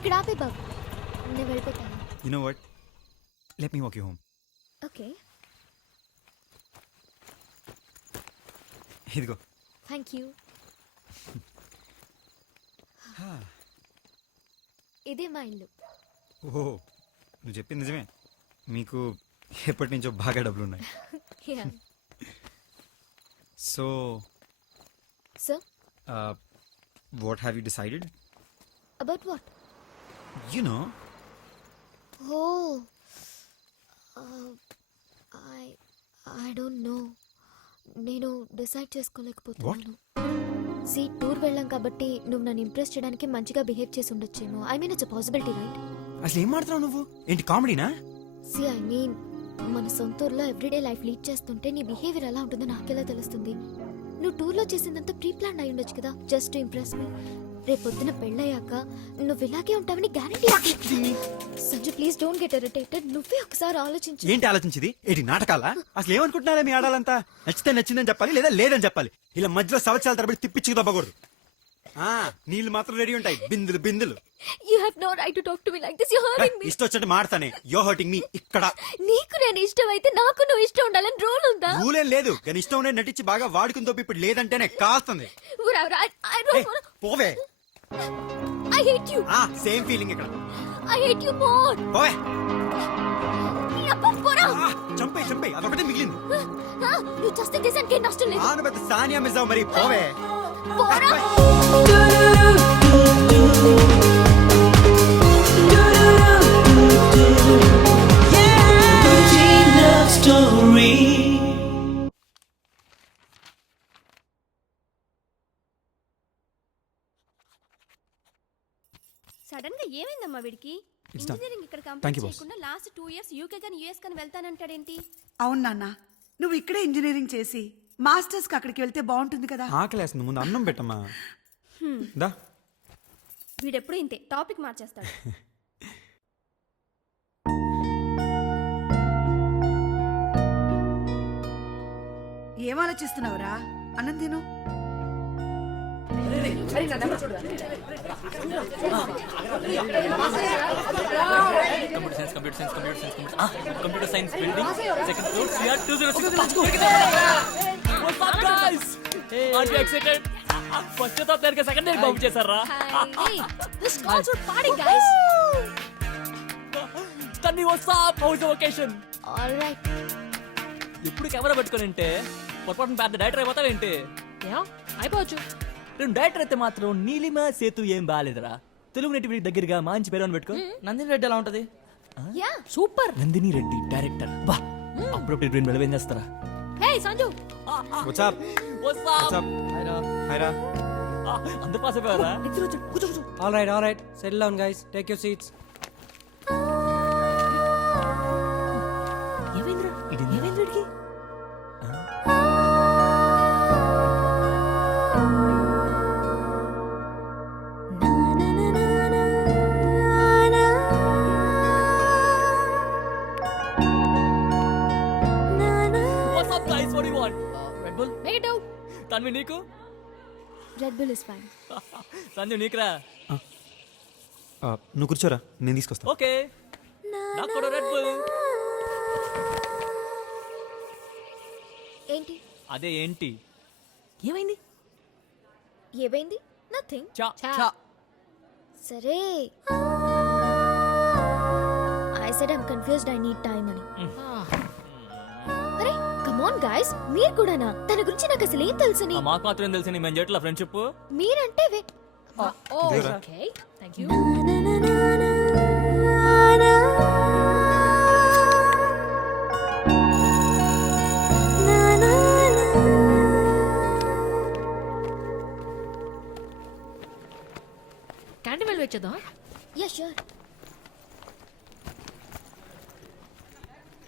ఇక్కడ ఆపే బాబు, నేను వెళ్ళిపోతాను. You know what? Let me walk you home. Okay, ఇదిగో. Thank you. ఇదే మా ఇల్లు. ఓహో, నువ్వు చెప్పింది నిజమే. మీకు ఎప్పటి నుంచో బాగా డబ్బులు ఉన్నాయి. Yeah. So So, what have you decided? about what? You know. Oh, I don't know. నేను డిసైడ్ చేసుకోలేకపోతున్నాను. టూర్ వెళ్ళాం కాబట్టి నువ్వు నన్ను ఇంప్రెస్ చేయడానికి మంచిగా బిహేవ్ చేసి ఉండొచ్చేమో. I mean it's a possibility, right? అసలు ఏం మాట్లాడుతున్నావు నువ్వు? ఏంటి కామెడీనా? ఐ మీన్ మన సొంత ఊర్లో ఎవ్రీడే లైఫ్ లీడ్ చేస్తుంటే నీ బిహేవియర్ ఎలా ఉంటుందో నాకెలా తెలుస్తుంది? నువ్వు టూర్లో చేసిందంతా ప్రీ ప్లాన్ అయి ఉండొచ్చు కదా, జస్ట్ టు ఇంప్రెస్ మీ. రేపొద్దున పెళ్ళయ్యాక నువ్వు ఇలాగే ఉంటావని guarantee. Sanju, please don't get irritated. నువ్వే ఒకసారి ఆలోచించు. ఏంటి ఆలోచించింది? ఏంటి నాటకాలా? అసలు ఏమనుకుంటున్నారా మీ ఆడాలంతా? నచ్చితే నచ్చిందని చెప్పాలి, లేదా లేదని చెప్పాలి. ఇలా మధ్యలో సంవత్సరాల తరబడి తిప్పించుకు తప్పకూడదు. నీళ్ళు మాత్రం రెడీ ఉంటాయి, బిందులు బిందులు. You have no right to talk to me like this. You're hurting me. ఇష్టం వచ్చినట్టు మాడతానే. You're hurting me. ఇక్కడ నీకు నేను ఇష్టం అయితే నాకు నువ్వు ఇష్టం ఉండాలని రూల్ ఉందా? రూలేం లేదు, కానీ ఇష్టం ఉండే నటించి బాగా వాడుకుని తప్ప ఇప్పుడు లేదంటేనే కాస్తుంది. I don't wanna. పోవే. I hate you. Same feeling ఇక్కడ. I hate you more. పోవే. పోరా. చంపే చంపే, అదొకటే మిగిలింది. నువ్వు జస్ట్ దేశం కే నష్టం లేదు. ఆను పెద్ద సానియా మిస్ అవ్వ మరి. పోవే. పోరా. సడన్ గా ఏమైందమ్మా వీడికి? It's done. ఇంజనీరింగ్ ఇక్కడ Thank కంప్లీట్ you, boss. చేయకుండా లాస్ట్ 2 years యూకే గాని యుఎస్ గాని వెళ్తానంటాడేంటి? అవును నాన్న, నువ్వు ఇక్కడే ఇంజనీరింగ్ చేసి మాస్టర్స్ కి అక్కడికి వెళ్తే బాగుంటుంది కదా. ఆకలేస్తుంది, ముందు అన్నం పెట్టమ్మా. దా. వీడెప్పుడు ఇంతే, టాపిక్ మార్చేస్తాడు. ఏం ఆలోచిస్తున్నావురా? అన్నం తిను. Computer science building, second floor, CR 206. What's up, guys? Are you excited? First year top layer second year బాబు చేశారా? Hey, this calls for party, guys. Tanvi, what's up? How is the vacation? All right. ఎప్పుడు camera పెట్టుకొని ఉంటే పొరపాటున పెద్ద director అయిపోతావేంటి? అయిపోవచ్చు. నేను director అయితే మాత్రం నీలిమ సేతు ఏం బాగాలేదురా. తెలుగు నేటివిటీ దగ్గరగా మంచి పేరు అని పెట్టుకో. నందిని రెడ్డి ఎలా ఉంటది? Yeah. Super. Nandini Reddy director. బా, అప్పుడప్పుడు బ్రెయిన్ మెలవేం చేస్తారా? Hey, Sanju. What's up? What's What's up? up? Hi ra. అందరూ పాస్ అయిపోయారా? కూర్చో. All right. Settle down, guys. Take your seats. ఏమైందిరా? ఏమైంది వీడికి? What's up, guys? What do you want? Red Bull? Negative. Tanvi నీకు? Red Bull is fine. Sanju నీకురా? నువ్వు కూర్చోరా, నేను తీసుకొస్తా. ఓకే. నాకు కూడా రెడ్ బుల్. ఏంటి? అదే ఏంటి? ఏమైంది? ఏమైంది? Nothing. చా. సరే. I said I'm confused. I need time అని. అరే, come on guys. మీరు కూడానా? తన గురించి నాకు అసలు ఏం తెలుసని? మాకు మాత్రం తెలుసు నీ మేము చేయట్లా ఫ్రెండ్షిప్. మీరంటే Okay. Thank you. క్యాంటీన్ వెళ్ళి వచ్చేద్దాం. Yeah, sure.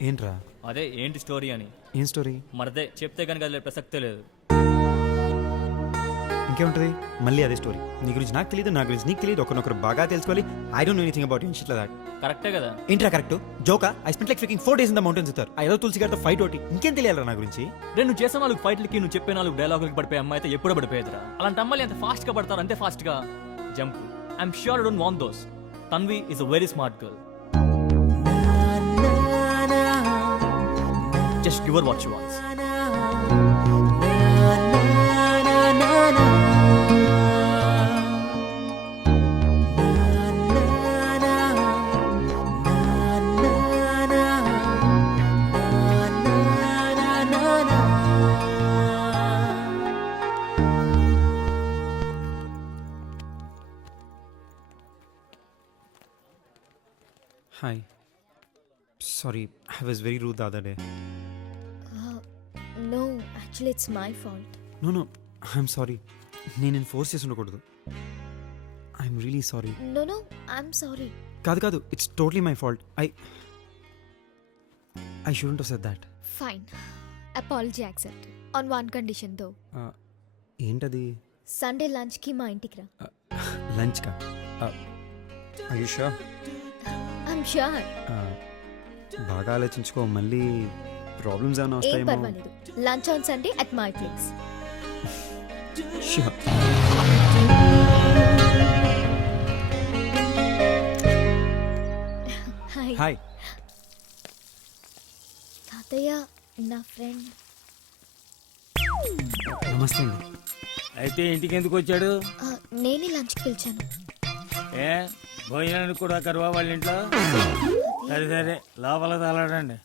ఏంట్రా? అదే ఏంటి స్టోరీ అని. ఏం స్టోరీ? మరదే చెప్తే కనుక అది ప్రసక్తే లేదు. ఇంకేముంటది? మళ్ళీ అదే స్టోరీ. నీ గురించి నాకు తెలియదు, నా గురించి నీకు తెలియదు, ఒకరినొకరు బాగా తెలుసుకోవాలి. I don't know anything about you. Shit like that. కరెక్టే కదా? ఏంట్రా కరెక్ట్? జోకా? I spent like freaking 4 days in the mountains with her. ఆ ఏదో తులసి గారితో ఫైట్ ఒకటి. ఇంకేం తెలియాలరా నా గురించి? నువ్వు చేసే 4 ఫైట్లకి నువ్వు చెప్పే 4 డైలాగులకి పడిపోయే అమ్మాయి అయితే ఎప్పుడో పడిపోయేదిరా. అలాంటి అమ్మాయిలు ఎంత ఫాస్ట్ గా పడతారు, అంతే ఫాస్ట్ గా jump. I'm sure I don't want those. Tanvi is a very smart girl. Just give her what she wants. Hi sorry I was very rude the other day. No actually it's my fault. No I'm sorry. నేను force చేసి ఉండకూడదు. I'm really sorry. No I'm sorry. కాదు it's totally my fault. I shouldn't have said that. Fine, apology accept on one condition though. ఏంటది? Sunday లంచ్కి మా ఇంటికి రా. Lunch కా? Are you sure? I'm sure. బాగా ఆలోచించుకో, మళ్ళీ ప్రాబ్లమ్స్ ఏమైనా ఏం వస్తాయేమో. పర్వాలేదు. Lunch on Sunday at my place. Sure. Hi hi. తాతయ్య, నా ఫ్రెండ్. నమస్తే అండి. అయితే ఇంటికి ఎందుకు వచ్చాడు? నేనే లంచ్కి పిలిచాను. ఏ భోజనానికి కూడా కరువా వాళ్ళ ఇంట్లో? సరే సరే లోపల తలాడండి.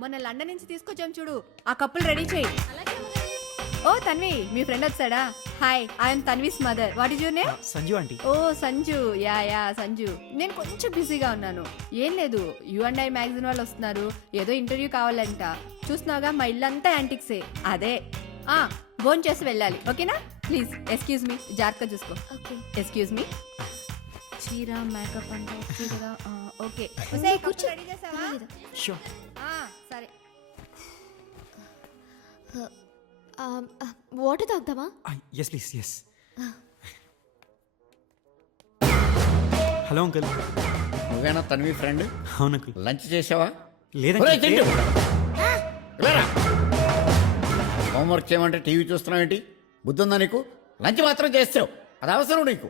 మొన్న లండన్ నుంచి తీసుకొచ్చాం చూడు, ఆ కప్పులు రెడీ చేయి. ఓ తన్వి, మీ ఫ్రెండ్ వచ్చాడా? Hi, I'm Tanvi's mother. What is your name? Sanju aunty. Oh Sanju, yeah Sanju. నేను కొంచెం బిజీగా ఉన్నాను. ఏం లేదు, యు అండ్ ఐ మ్యాగజైన్ వాళ్ళు వస్తున్నారు, ఏదో ఇంటర్వ్యూ కావాలంట. చూస్తున్నావుగా మా ఇల్లంతా యాంటిక్సే. అదే భోజనం చేసి వెళ్ళాలి, ఓకేనా? ప్లీజ్ ఎక్స్క్యూజ్ మీ, జాగ్రత్తగా చూసుకో. ఓకే. Excuse me. చీర మేకప్ అంటే ఓకే కదా? ఓకే. కూర్చో. రెడీ చేసావా? పర్వాలేదు. షూర్. సరే. వాటర్ తాగుతావా? Yes please. Yes. Hello uncle. నువ్వేనా తన్వి ఫ్రెండ్? అవును అంకుల్. లంచ్ చేసావా? లేదండి. హోంవర్క్ చేయమంటే టీవీ చూస్తున్నావు ఏంటి? బుద్ధుందా నీకు? లంచ్ మాత్రం చేస్తావు, అది అవసరం నీకు.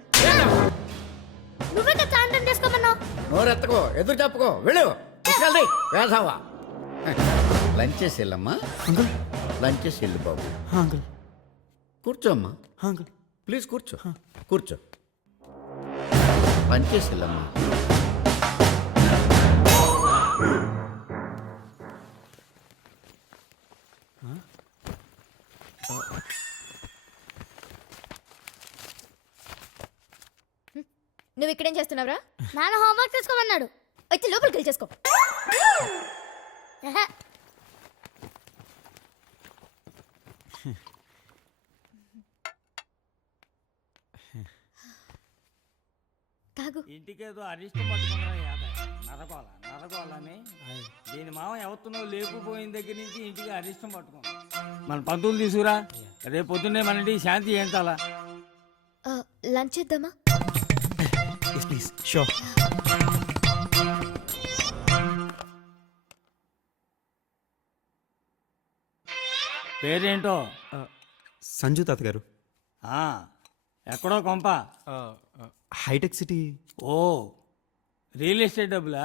నోరెత్తకో, ఎదురు చెప్పుకో, వెళ్ళు. తీసుకెళ్ళి వేసావా? లంచ్ చేసి వెళ్ళమ్మా. అంకుల్. లంచ్ చేసి వెళ్ళు బాబు. అంకుల్. కూర్చోమ్మా. అంకుల్ ప్లీజ్ కూర్చో. కూర్చో. లంచ్ చేసి వెళ్ళమ్మా. నువ్వు ఇక్కడేం చేస్తున్నావురా? నాన్న హోంవర్క్ చేసుకోమన్నాడు. అయితే లోపలికి వెళ్ళి చేసుకో. తాగు. ఇంటికేదో అరిష్టం పట్టుకున్నా నరకోవాలని దీని మామ ఎవరినో లేపుపోయిన దగ్గర నుంచి ఇంటికి అరిష్టం పట్టుకున్నాం. మన పంతులు తీసుకురా, రేపు పొద్దున్నే మన ఇంటికి శాంతి ఏంటాలా? లంచ్ చేద్దామా? Yes please. షూర్. పేరేంటో? సంజు తాతగారు. ఎక్కడో కొంప? హైటెక్ సిటీ. ఓ, రియల్ ఎస్టేట్ డబ్బులా?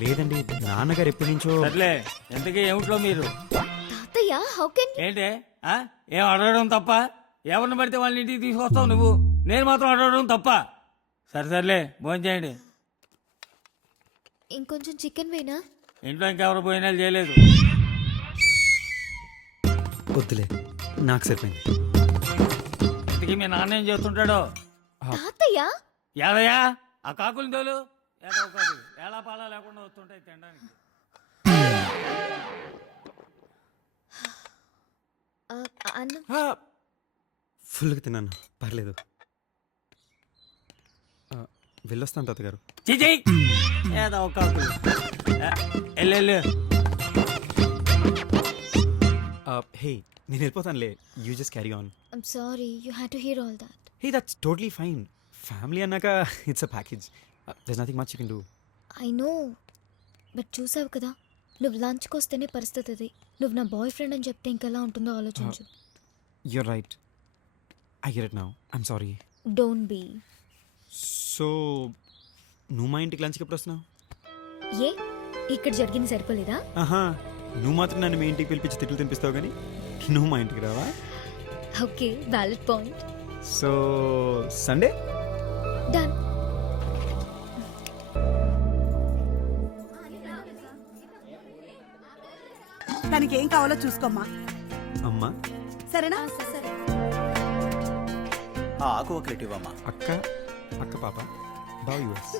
లేదండి, నాన్నగారు ఎప్పటి నుంచో. సర్లే, ఎంతకీ ఏమిట్లో మీరు? తాతయ్య, హౌ కెన్? ఏంటే ఏం అడగడం తప్ప? ఎవరిని పడితే వాళ్ళని ఇంటికి తీసుకొస్తావు నువ్వు, నేను మాత్రం అడగడం తప్ప? సర్లే భోజనం చేయండి. ఇంకొంచెం చికెన్ వేనా? ఇంట్లో ఇంకెవరు భోజనాలు చేయలేదు. వద్దులే, నాకు సరిపోయింది. ఇంతకీ మీ నాన్న ఏం చేస్తుంటాడో? తాతయ్య, యాదయ్యా, ఆ కాకులు తోలు. ఏదో కాదు, ఎలా పాలా లేకుండా వస్తుంటాయి తినడానికి. అన్నం. ఫుల్గా తిన్నాను, పర్లేదు. వెళ్ళొస్తాను తాతగారు. చిచి, ఏదో కాకులు. వెళ్ళు. హే, నేను వెళ్ళిపోతానులే. You just carry on. I'm sorry you had to hear all that. Hey, that's totally fine. Family అన్నాక it's a package. There's nothing much you can do. I know, but చూసావు కదా, నువ్వు లంచ్కి వస్తేనే పరిస్థితి అది. నువ్వు నా బాయ్ ఫ్రెండ్ అని చెప్తే ఇంకెలా ఉంటుందో ఆలోచించు. You're right. I get it now. I'm sorry. Don't be. So నువ్వు మా ఇంటికి లంచ్కి ఎప్పుడు వస్తున్నావు? ఏ ఇక్కడ జరిగింది సరిపోలేదా? ఆహా, నువ్వు మాత్రం నన్ను మీ ఇంటికి పిలిపించి తిట్లు తినిపిస్తావు కానీ నువ్వు మా ఇంటికి రావా? Okay, valid point. So Sunday done. దానికి ఏం కావాలో చూసుకోమ్మా, అమ్మా, సరేనా? ఆ ఆకు ఒకటి ఇవ్వమ్మా. అక్క, అక్క పాప, బావ యుఎస్.